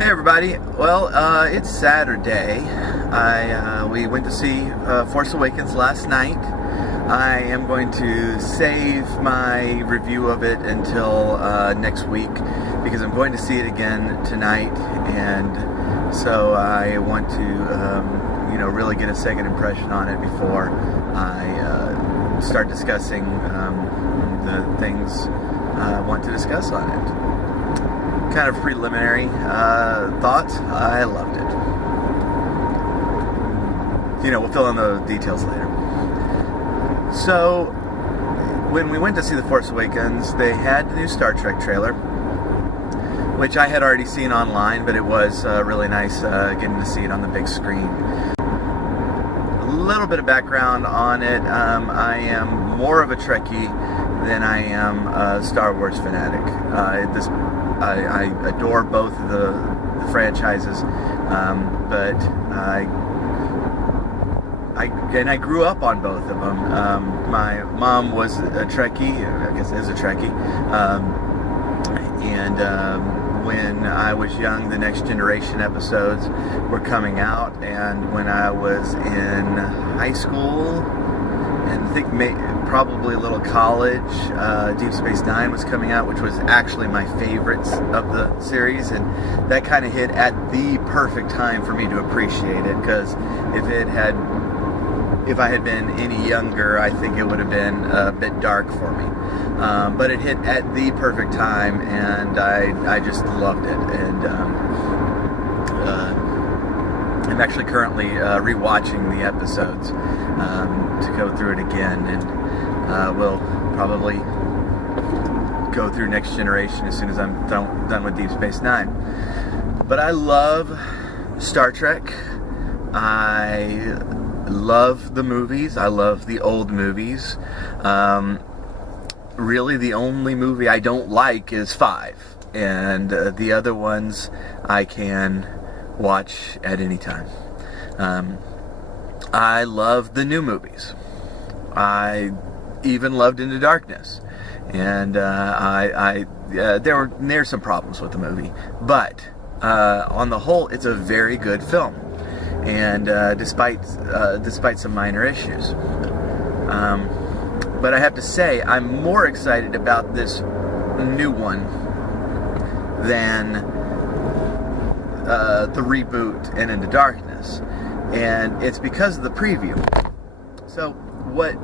Hey everybody. Well, it's Saturday. We went to see Force Awakens last night. I am going to save my review of it until next week because I'm going to see it again tonight, and so I want to, really get a second impression on it before I start discussing the things I want to discuss on it. Kind of preliminary thoughts. I loved it. We'll fill in the details later. So, when we went to see The Force Awakens, they had the new Star Trek trailer, which I had already seen online, but it was really nice getting to see it on the big screen. A little bit of background on it. I am more of a Trekkie than I am a Star Wars fanatic. I adore both of the franchises, but I grew up on both of them. My mom was a Trekkie, I guess is a Trekkie, and when I was young, the Next Generation episodes were coming out, and when I was in high school, and I think probably a little college, Deep Space Nine was coming out, which was actually my favorites of the series, and that kind of hit at the perfect time for me to appreciate it, because if I had been any younger, I think it would have been a bit dark for me. But it hit at the perfect time, and I just loved it. And I'm actually currently rewatching the episodes to go through it again, and we'll probably go through Next Generation as soon as I'm done with Deep Space Nine. But I love Star Trek. I love the movies. I love the old movies. Really, the only movie I don't like is 5, and the other ones I can watch at any time. I love the new movies. I even loved Into Darkness, and there's some problems with the movie, but on the whole, it's a very good film. And despite some minor issues, but I have to say I'm more excited about this new one than the reboot and Into Darkness, and it's because of the preview. So what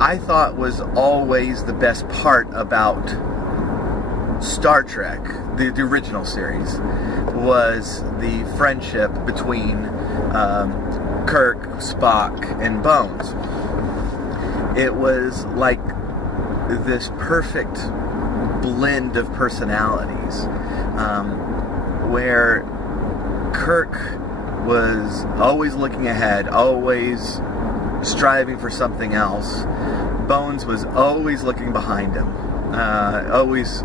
I thought was always the best part about Star Trek, the original series, was the friendship between Kirk, Spock, and Bones. It was like this perfect blend of personalities, where Kirk was always looking ahead, always striving for something else. Bones was always looking behind him, always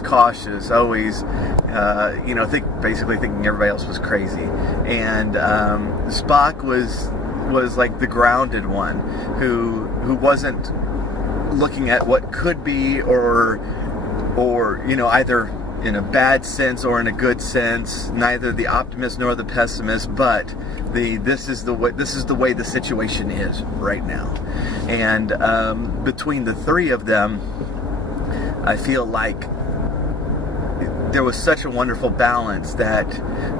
cautious, always, basically thinking everybody else was crazy. And Spock was like the grounded one, who wasn't looking at what could be, or either in a bad sense or in a good sense, neither the optimist nor the pessimist, but this is the way the situation is right now. And between the three of them, I feel like there was such a wonderful balance that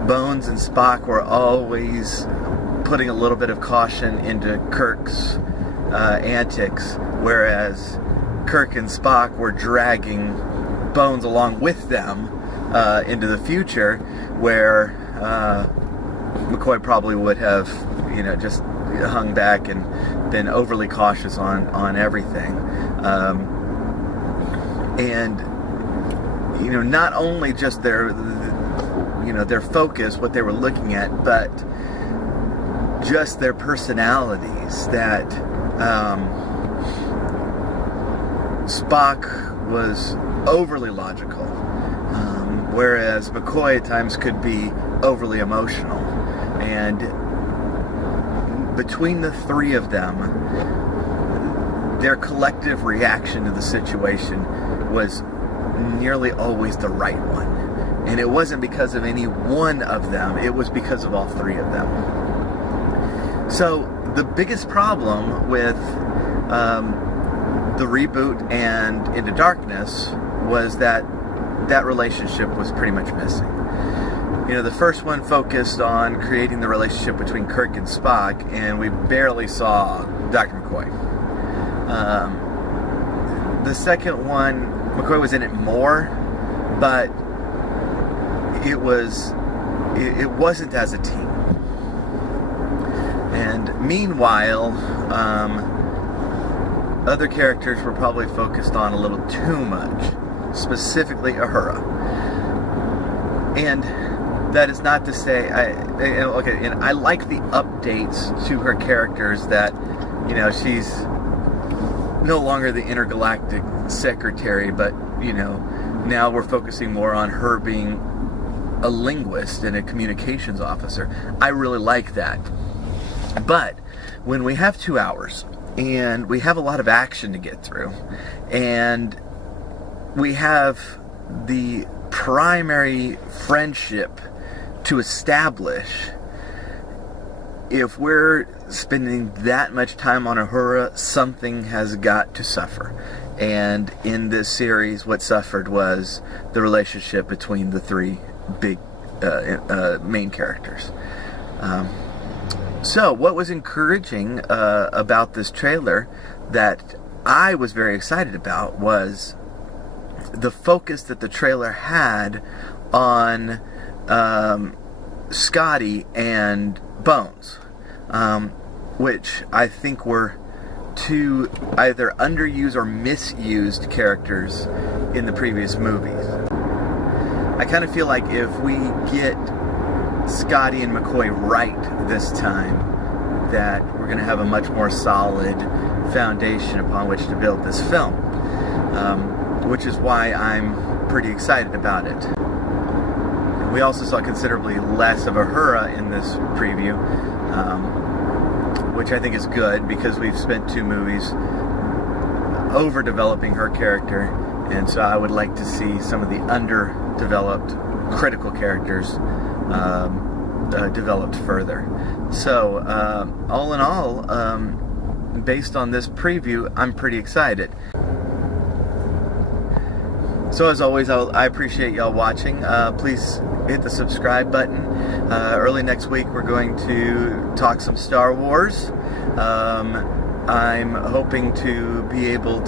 Bones and Spock were always putting a little bit of caution into Kirk's antics, whereas Kirk and Spock were dragging Bones along with them into the future, where McCoy probably would have, just hung back and been overly cautious on everything. And not only just their focus, what they were looking at, but just their personalities. That Spock was overly logical, whereas McCoy at times could be overly emotional. And between the three of them, their collective reaction to the situation was nearly always the right one. And it wasn't because of any one of them, it was because of all three of them. So the biggest problem with the reboot and Into Darkness was that relationship was pretty much missing. You know, the first one focused on creating the relationship between Kirk and Spock, and we barely saw Dr. McCoy. The second one, McCoy was in it more, but it wasn't as a team. And meanwhile, other characters were probably focused on a little too much, specifically Uhura. And that is not to say, I like the updates to her characters that, you know, she's no longer the intergalactic secretary, but, you know, now we're focusing more on her being a linguist and a communications officer. I really like that. But when we have 2 hours and we have a lot of action to get through, and we have the primary friendship to establish, if we're spending that much time on Uhura, something has got to suffer. And in this series, what suffered was the relationship between the three big main characters. So what was encouraging about this trailer that I was very excited about was the focus that the trailer had on Scotty and Bones, which I think were two either underused or misused characters in the previous movies. I kind of feel like if we get Scotty and McCoy right this time, that we're going to have a much more solid foundation upon which to build this film, which is why I'm pretty excited about it. We also saw considerably less of Uhura in this preview, which I think is good because we've spent 2 movies over-developing her character, and so I would like to see some of the underdeveloped critical characters developed further. So, all in all, based on this preview, I'm pretty excited. So as always, I appreciate y'all watching. Please hit the subscribe button. Early next week, we're going to talk some Star Wars. I'm hoping to be able to